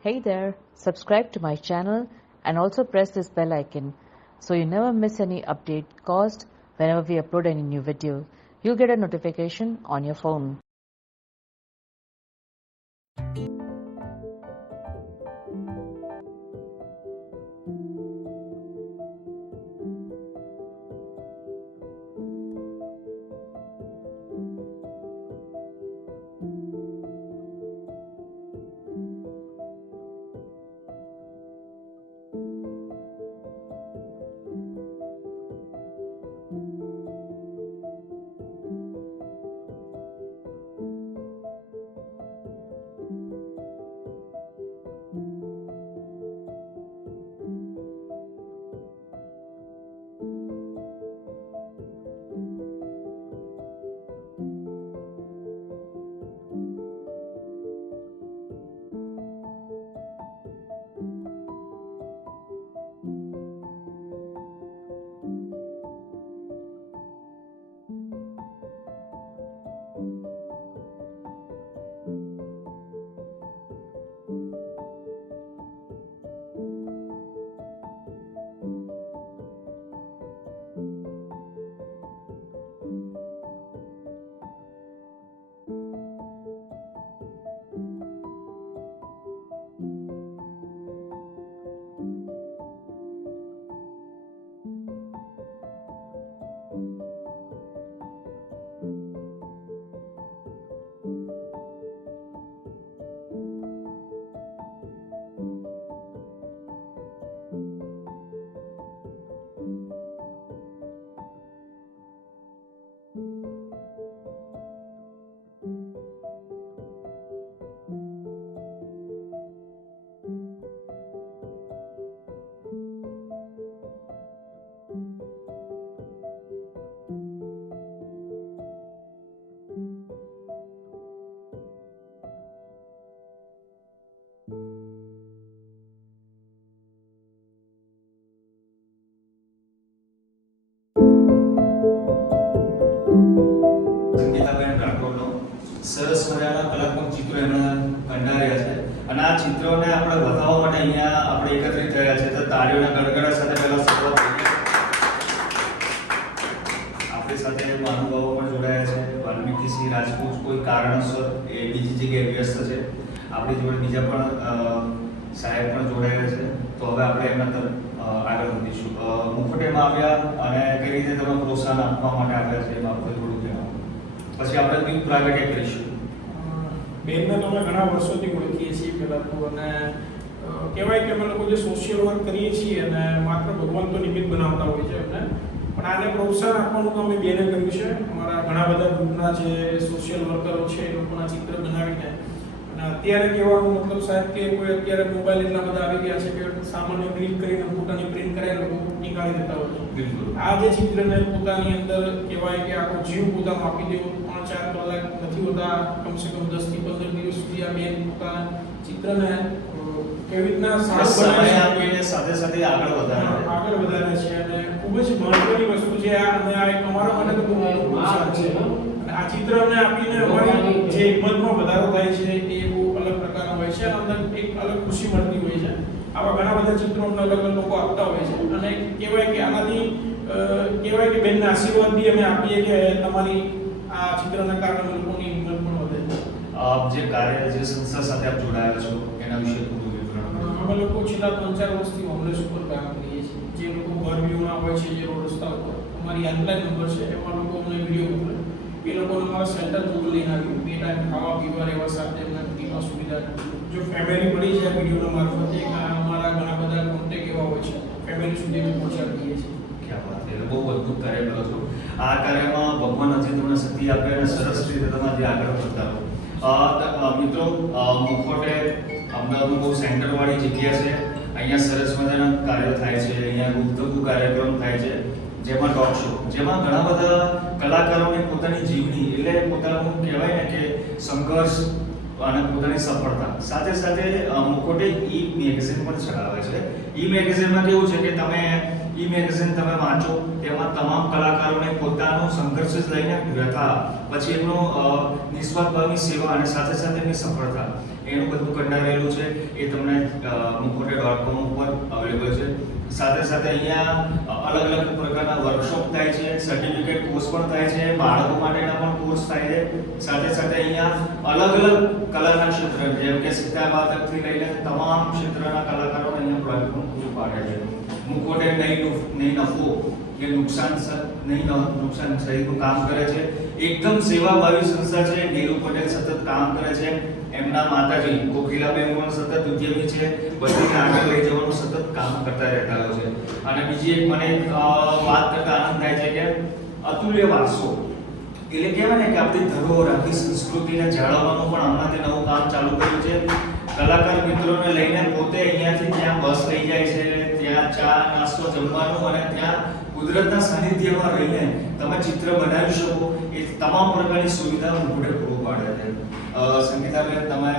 Hey there, subscribe to my channel and also press this bell icon so you never miss any update caused whenever we upload any new video. You'll get a notification on your phone. Sangitaben રાઠોડનો સરસ મજાના કલાત્મક ચિત્રો એમણે કંડાર્યા છે અને આ ચિત્રોને આપણે બતાવવા માટે અહીંયા આપણે એકત્રિત થયા છે. તો તાળીઓના ગડગડા સાથે પહેલા શરૂઆત કરીએ. આપણી સાથે મહાનુભાવો પણ જોડાયા છે. વાલ્મીકિસિંહ રાજપૂત કોઈ કારણસર એ બીજી જગ્યાએ વ્યસ્ત છે. આપણી જોડે બીજા પણ સાહેબ પણ જોડાયેલા છે. તો હવે આપણે એમના તરફ આગળ વધીશું. મુખોટેમાં આવ્યા અને કઈ રીતે તમે પ્રોત્સાહન આપવા માટે આવ્યા છે એ બાબતે થોડું જણાવો. પછી આપણે બીજું પ્રાઇવેટ કરીશું. બેનને તો અમે ઘણા વર્ષોથી ઓળખીએ છીએ પહેલાં તો, અને કહેવાય કે અમે લોકો જે સોશિયલ વર્ક કરીએ છીએ અને માત્ર ભગવાન તો નિમિત્ત બનાવતા હોય છે અમને, પણ આને પ્રોત્સાહન આપવાનું તો અમે બેને કર્યું છે. અમારા ઘણા બધા ગ્રુપના જે સોશિયલ વર્કરો છે એ લોકોના ચિત્ર બનાવીને, અને અત્યારે કહેવાનો મતલબ સાહેબ કે કોઈ અત્યારે મોબાઈલ એટલા બધા આવી ગયા છે કે સામાન્ય ક્લિક કરીને પોતાની પ્રિન્ટ કરેલું લોકો નીકાળી દેતા હોય છે. આ જે ચિત્રને પોતાની અંદર કહેવાય કે આખો જીવ પોતાનો આપી દેવો, 3-4 કલાક નથી હોતા, કમસે કમ 10 થી 15 દિવસ સુધી આ બેન પોતાના ચિત્રને કેવી રીતના સમય આપીને સાથે સાથે આગળ વધારે છે. અને ખૂબ જ મહત્વની વસ્તુ છે આ, અને આ એક અમારા માટે તો બહુ પ્રોત્સાહન છે. અને આ ચિત્ર અમને આપીને અમારી જે હિંમતમાં વધારો થાય છે એ બહુ અલગ પ્રકારનો હોય છે, અને એક અલગ ખુશી મળતી હોય છે. આવા ઘણા બધા ચિત્રો અમને અલગ અલગ લોકો આપતા હોય છે, અને કહેવાય કે આનાથી કહેવાય કે બેનના આશીર્વાદ બી અમે આપીએ કે તમારી આ ચિત્રના કારણે લોકોની હિંમત પણ વધે છે. જે કાર્ય જે સંસ્થા સાથે આપ જોડાયેલા છો એના વિશે થોડું વિવરણ. અમે લોકો છેલ્લા 3-4 વર્ષથી હોમલેસ ઉપર કામ કરીએ છીએ. જે લોકો ઘર વ્યૂમાં હોય છે, જે રોડ રસ્તા ઉપર, અમારી હેલ્પલાઇન નંબર છે, એમાં લોકો અમને વિડીયો મોકલે. એ લોકોને અમારા સેન્ટર જોડે લઈને આવ્યું. 2 ટાઈમ ખાવા પીવા રહેવા સાથે એમને ફ્રીમાં સુવિધા. જો ફેમિલી મળી જાય વિડીયોના મારફતે, અમારા ઘણા બધા કોન્ટેક્ટ એવા હોય છે, ફેમિલી સુધી અમે પહોંચાડી દઈએ છીએ. ક્યાં વાત છે, બહુ અદભુત કાર્ય કરો છો. આ કાર્યમાં ભગવાન હજી તમને શક્તિ આપે અને સરસ રીતે તમે જે આગળ વધતા રહો. મિત્રો, મુખોટે અમદાવાદનું બહુ સેન્ટરવાળી જગ્યા છે. અહીંયા સરસ મજાના કાર્યો થાય છે. અહીંયા ગુપ્તગુ કાર્યક્રમ થાય છે, જેમાં ટોક શો, જેમાં ઘણા બધા કલાકારોને પોતાની જીવની એટલે પોતાનું કહેવાય ને કે સંઘર્ષ અને પોતાની સફળતા સાથે સાથે મુખોટે ઈ મેગેઝિન પણ ચલાવે છે. ઈ મેગેઝિનમાં કેવું છે કે તમે ઈ મેગેઝિન તમે વાંચો, તેમાં તમામ કલાકારોને પોતાનો સંઘર્ષ જ લઈને વ્યથા, પછી એમનો નિસ્વાર્થ ભાવની સેવા અને સાથે સાથે એમની સફળતા, એનું બધું કંડારેલું છે. એ તમને mukhota.com ઉપર અવેલેબલ છે. સાથે સાથે અહીંયા અલગ અલગ પ્રકારના વર્કશોપ થાય છે, સર્ટિફિકેટ કોર્સ પણ થાય છે, બાળકો માટેના પણ કોર્સ થાય છે. સાથે સાથે અહીંયા અલગ અલગ કલાના ક્ષેત્ર, જેમ કે સીતાબાધકથી લઈને તમામ ક્ષેત્રના કલાકારોને અહીંયા પ્લેટફોર્મ પૂરું પાડે છે. મુખોટે નહીં નફો કે નુકસાન સહિતનું કામ કરે છે. એકદમ સેવાભાવી સંસ્થા છે. નીરુ પટેલ સતત કામ કરે છે. એમના માતાજી કોકિલાબેન પણ સતત ઉદ્યમી છે, બધાને આગળ લઈ જવાનું સતત કામ કરતા રહેતા હોય છે. અને બીજી એક મને વાત કરતા આનંદ થાય છે કે અતુલ્ય વારસો, એટલે કહેવાય ને કે આપણી ધરોહર, આપણી સંસ્કૃતિને જાળવવાનું પણ હમણાંથી નવું કામ ચાલુ કર્યું છે. કલાકાર મિત્રોને લઈને પોતે અહીંયાથી ત્યાં બસ લઈ જાય છે, ત્યાં ચા નાસ્તો જમવાનું અને ત્યાં કુદરતના સાનિધ્યમાં રહીને તમે ચિત્ર બનાવી શકો એ તમામ પ્રકારની સુવિધાઓ મુખોટે પૂરું પાડે છે. સંગીતાબેન, તમે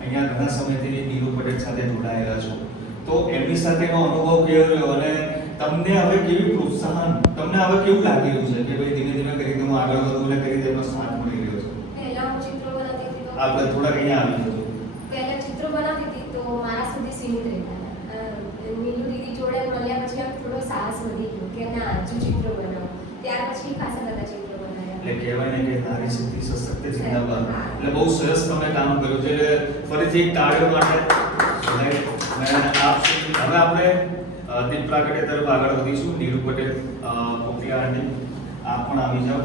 અહીંયા ઘણા સમયથી નીરુ પટેલ સાથે જોડાયેલા છો, તો એમની સાથેનો અનુભવ કેવો રહ્યો અને તમને હવે કેવી પ્રોત્સાહન, તમને હવે કેવું લાગી રહ્યું છે કે ભાઈ ધીમે ધીમે કરી હું આગળ વધું એટલે કરી તેનો સાથ મળી રહ્યો છે? પહેલા હું ચિત્રો બનાવતી હતી તો આપણે થોડા અહીંયા આવી જજો. પહેલા ચિત્રો બનાવતી હતી તો મારા સુધી સીમિત રહેતા હતા. નીલુ દીદી જોડે મળ્યા પછી આમ થોડો સાહસ વધી ગયો કે ના હજુ ચિત્રો બનાવો. ત્યાર પછી ખાસા બધા ચિત્રો બનાવ્યા. એટલે કહેવાય ને કે નારી શક્તિ સશક્ત જિંદાબાદ. એટલે બહુ સરસ તમે કામ કર્યું છે. એટલે ફરીથી એક તાળીઓ માટે હવે આપણે દીપ પ્રાગટ્ય તરફ આગળ વધીશું. નીરુ પટેલ, કોકિલા આંટી, આપ પણ આવી જાઓ.